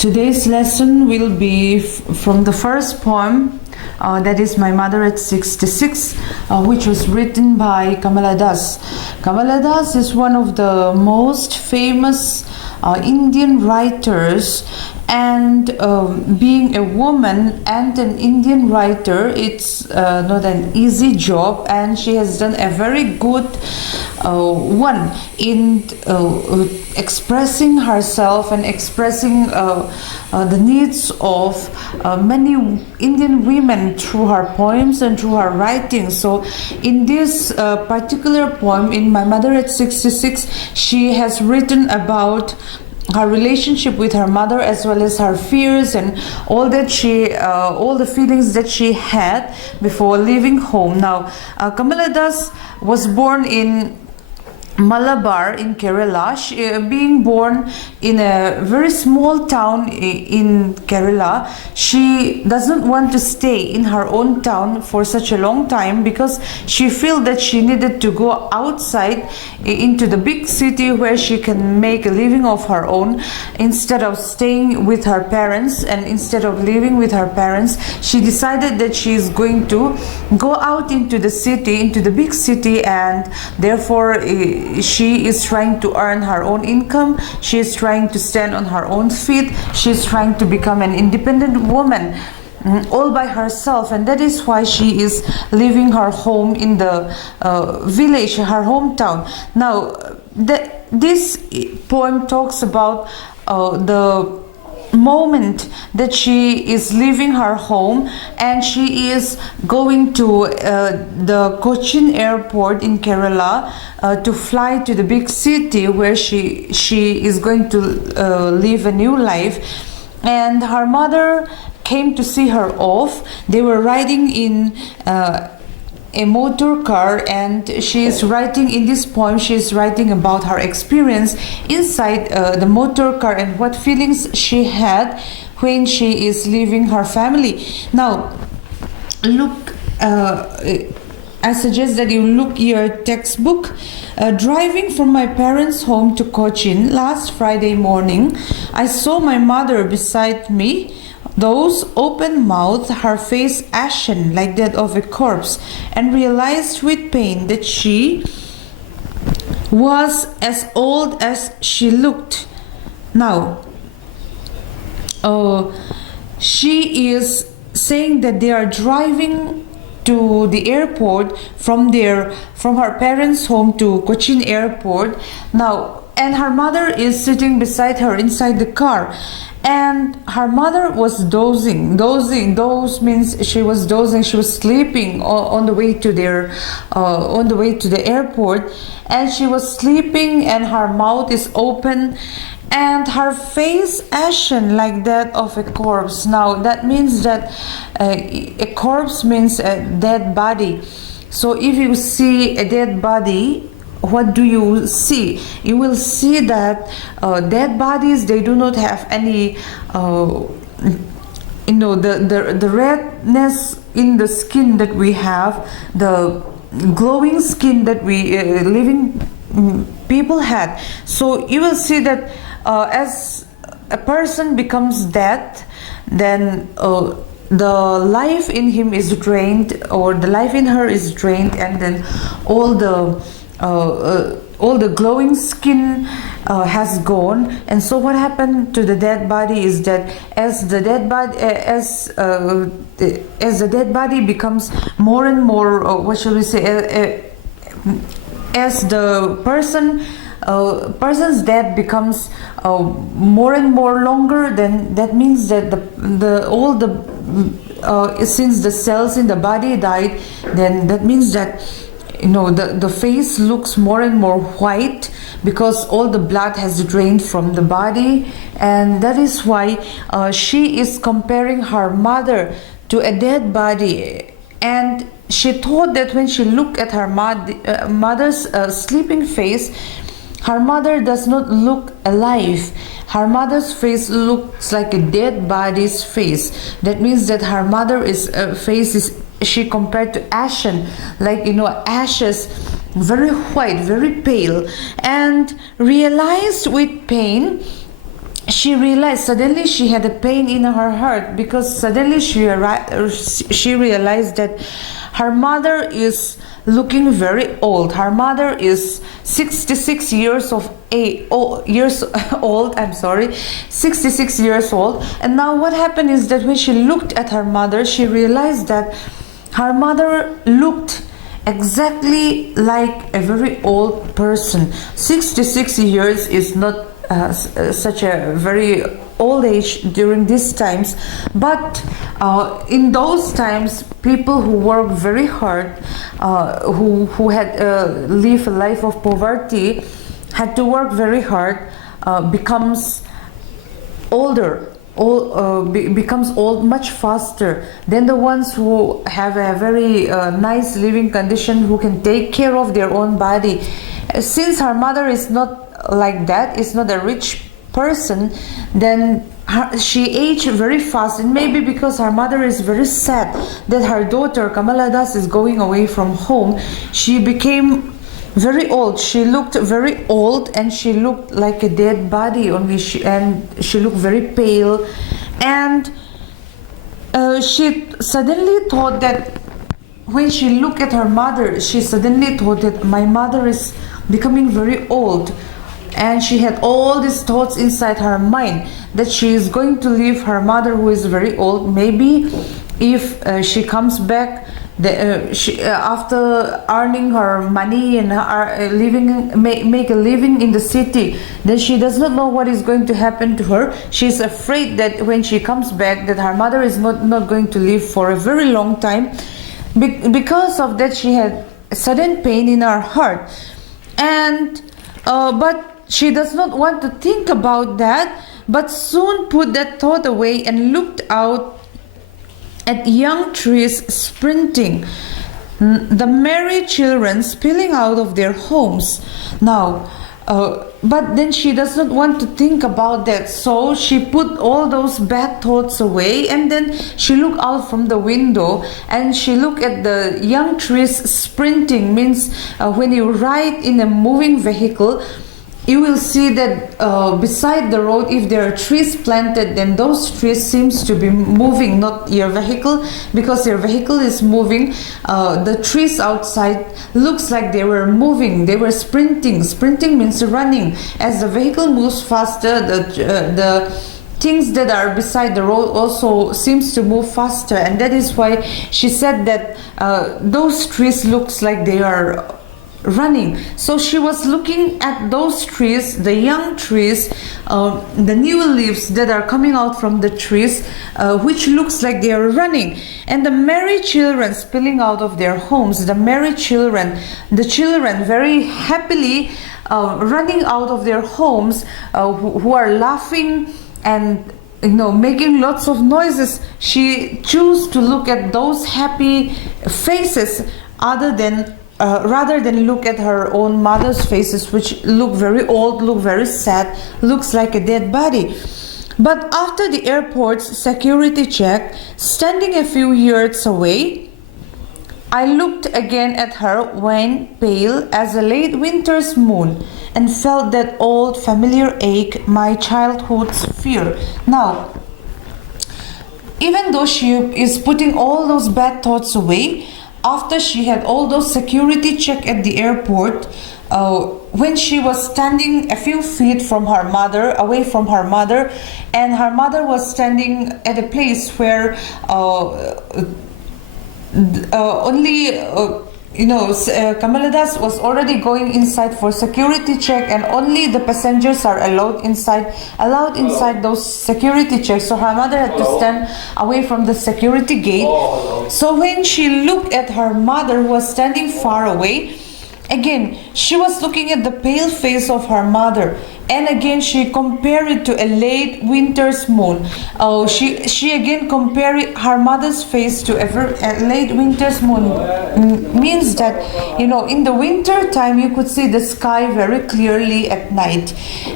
Today's lesson will be from the first poem, that is My Mother at 66, which was written by Kamala Das. Kamala Das is one of the most famous Indian writers, and being a woman and an Indian writer, it's not an easy job, and she has done a very good one in expressing herself and expressing the needs of many Indian women through her poems and through her writings. So in this particular poem, in My Mother at 66, she has written about her relationship with her mother, as well as her fears and all that all the feelings that she had before leaving home. Now, Kamala Das was born in Malabar in Kerala. Being born in a very small town in Kerala, she doesn't want to stay in her own town for such a long time, because she felt that she needed to go outside into the big city where she can make a living of her own, instead of staying with her parents. And instead of living with her parents, she decided that she is going to go out into the city, into the big city, and therefore she is trying to earn her own income. She is trying to stand on her own feet. She is trying to become an independent woman, all by herself, and that is why she is leaving her home in the village, her hometown. Now, this poem talks about the moment that she is leaving her home and she is going to the Cochin airport in Kerala to fly to the big city where she is going to live a new life. And her mother came to see her off. They were riding in a motor car, and she is writing in this poem, she is writing about her experience inside the motor car and what feelings she had when she is leaving her family. Now, look, I suggest that you look your textbook. Driving from my parents' home to Cochin last Friday morning, I saw my mother beside me, those open mouthed, her face ashen like that of a corpse, and realized with pain that she was as old as she looked. Now, she is saying that they are driving to the airport from her parents' home to Cochin airport. Now, and her mother is sitting beside her inside the car. And her mother was dozing. Doze means she was dozing. She was sleeping on the way to the airport, and she was sleeping, and her mouth is open, and her face ashen like that of a corpse. Now that means that a corpse means a dead body. So if you see a dead body, what do you see? You will see that dead bodies, they do not have any the redness in the skin that we have, the glowing skin that we living people had. So you will see that as a person becomes dead, then the life in him is drained, or the life in her is drained, and then all the glowing skin has gone. And so what happened to the dead body is that as the dead body becomes more and more, as the person's death becomes more and more longer, then that means that since the cells in the body died, then that means that the face looks more and more white, because all the blood has drained from the body. And that is why she is comparing her mother to a dead body. And she thought that when she looked at her mother's sleeping face, her mother does not look alive. Her mother's face looks like a dead body's face. That means that her mother's face is, she compared to ashen, like ashes, very white, very pale, and realized with pain she realized, suddenly she had a pain in her heart, because suddenly she realized that her mother is looking very old. Her mother is 66 years of age, years old, I'm sorry, 66 years old. And now what happened is that when she looked at her mother, she realized that her mother looked exactly like a very old person. 66 years is not such a very old age during these times, but in those times, people who work very hard, who had lived a life of poverty, had to work very hard, becomes older. Becomes old much faster than the ones who have a very nice living condition, who can take care of their own body. Since her mother is not like that, is not a rich person, then she aged very fast. And maybe because her mother is very sad that her daughter Kamala Das is going away from home, she became very old. She looked very old, and she looked like a dead body only. And she looked very pale, and she suddenly thought that when she looked at her mother, she suddenly thought that my mother is becoming very old. And she had all these thoughts inside her mind that she is going to leave her mother, who is very old. Maybe if she comes back, after earning her money and make a living in the city, then she does not know what is going to happen to her. She is afraid that when she comes back, that her mother is not going to live for a very long time. Because of that, she had a sudden pain in her heart, and but she does not want to think about that, but soon put that thought away and looked out at young trees sprinting, the merry children spilling out of their homes. Now, but then she does not want to think about that, so she put all those bad thoughts away, and then she looked out from the window and she looked at the young trees sprinting. Means when you ride in a moving vehicle, you will see that beside the road, if there are trees planted, then those trees seems to be moving, not your vehicle. Because your vehicle is moving, the trees outside looks like they were moving, they were sprinting. Sprinting means running. As the vehicle moves faster, the things that are beside the road also seems to move faster. And that is why she said that those trees looks like they are running. So she was looking at those trees, the young trees, the new leaves that are coming out from the trees, which looks like they are running, and the merry children spilling out of their homes. The merry children, the children very happily running out of their homes, who are laughing and making lots of noises. She chose to look at those happy faces rather than look at her own mother's faces, which look very old, look very sad, looks like a dead body. But after the airport's security check, standing a few yards away, I looked again at her, when pale as a late winter's moon, and felt that old familiar ache, my childhood's fear. Now, even though she is putting all those bad thoughts away, after she had all those security check at the airport, when she was standing a few feet from her mother, away from her mother, and her mother was standing at a place where Kamala Das was already going inside for security check, and only the passengers are allowed inside those security checks. So her mother had to stand away from the security gate. So when she looked at her mother, who was standing far away, again she was looking at the pale face of her mother, and again she compared it to a late winter's moon. She again compared her mother's face to a late winter's moon. Means that in the winter time you could see the sky very clearly at night,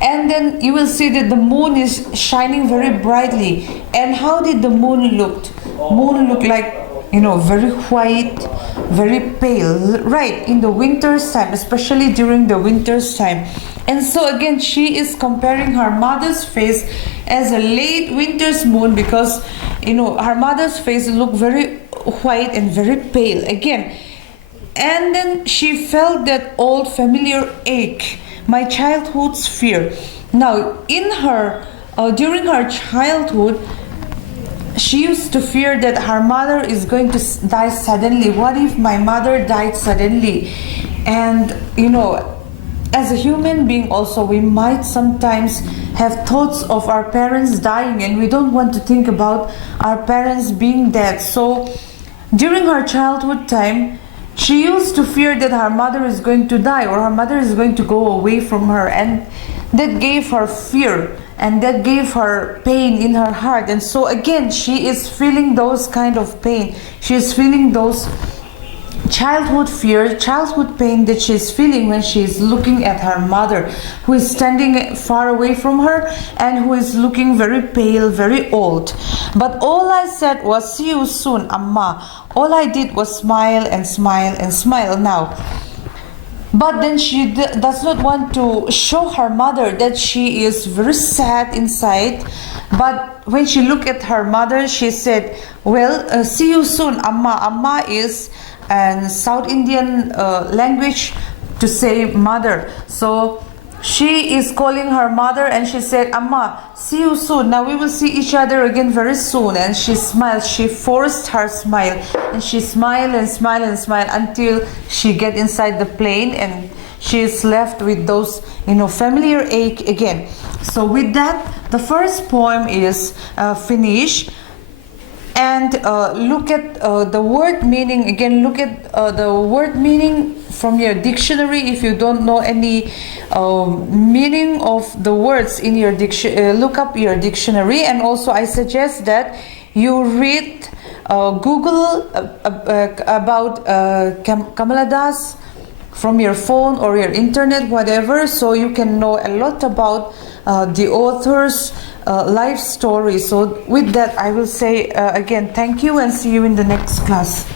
and then you will see that the moon is shining very brightly. And how did the moon look? Moon looked like very white, very pale, right? In the winter's time, especially during the winter's time, And so again, she is comparing her mother's face as a late winter's moon, because her mother's face looked very white and very pale again. And then she felt that old familiar ache, my childhood's fear. Now during her childhood, she used to fear that her mother is going to die suddenly. What if my mother died suddenly? And as a human being also, we might sometimes have thoughts of our parents dying, and we don't want to think about our parents being dead. So during her childhood time, she used to fear that her mother is going to die, or her mother is going to go away from her, and that gave her fear, and that gave her pain in her heart. And so again, she is feeling those kind of pain. She is feeling those childhood fear, childhood pain that she is feeling when she is looking at her mother, who is standing far away from her and who is looking very pale, very old. But all I said was, see you soon, Amma. All I did was smile and smile and smile now. But then she does not want to show her mother that she is very sad inside. But when she looked at her mother, she said, well, see you soon, Amma. Amma is an South Indian language to say mother. So she is calling her mother, and she said, Amma, see you soon. Now we will see each other again very soon. And she smiled. She forced her smile, and she smiled and smiled and smiled until she get inside the plane, and she is left with those familiar ache again. So with that, the first poem is finished. And look at the word meaning again. Look at the word meaning from your dictionary. If you don't know any meaning of the words in your dictionary, look up your dictionary. And also I suggest that you read Google about Kamala Das from your phone or your internet, whatever, so you can know a lot about the author's life story. So with that, I will say again, thank you, and see you in the next class.